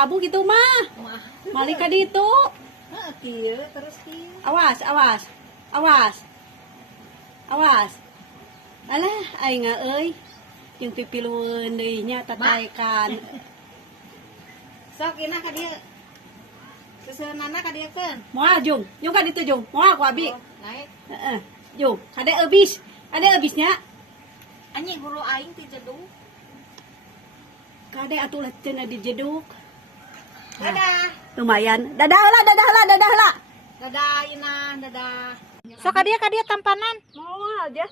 Abu gitu mah. Malika ditu. Kieu terus kieu. Awas, awas. Awas. Awas. Alah, aing euy. Jeung pipilueun deui nya tataekan. Sok ina ka dieu. Seuseunana ka dieu keun. Moal Jung, Jung ka ditu Jung. Moal ku abi. Naik. Heeh. Jung, ade eubis. Ade eubisnya. Anjing hulu aing ti jedung. Kade atuh leuteuh di jeduk. Dadah. Lumayan. Dadah heula, dadah heula, dadah heula. Dadah Ina, dadah. Sok ka dia tampanan. Moal aja.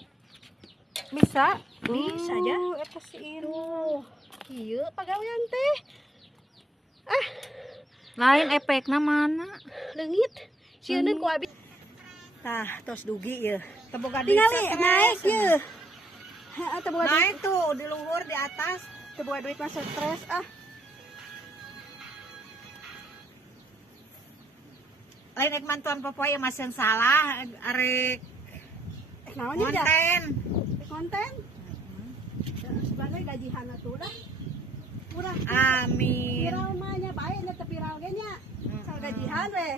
Bisa? Bisa aja. Eta si Inu. Tuh, kieu pagawean teh. Lain efekna mana? Leungit. Sieun ku abi. Tah, tos dugi ieu. Teboga duit Tingali stres. naik ieu. Heeh, teu boga duit. Naik tuh di luhur di atas. Teu boga duit mah stres ah. Lain ek mantuan popoe masih salah arek Naon nya dah? konten. Konten. Sebenarnya gajihan atuh lah. Urang Amin. viral mah nya bae nya teu viral ge nya. Sal gajihan we.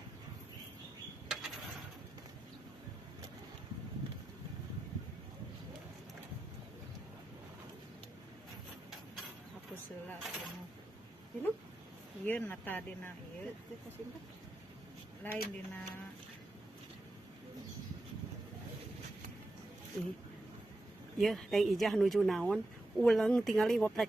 Hapus heula atuh. Dinu Ieu nata dina ieu. teh kasimpen. Lain dina Ieu teh ijah nuju naon? Uleung tingali ngoprek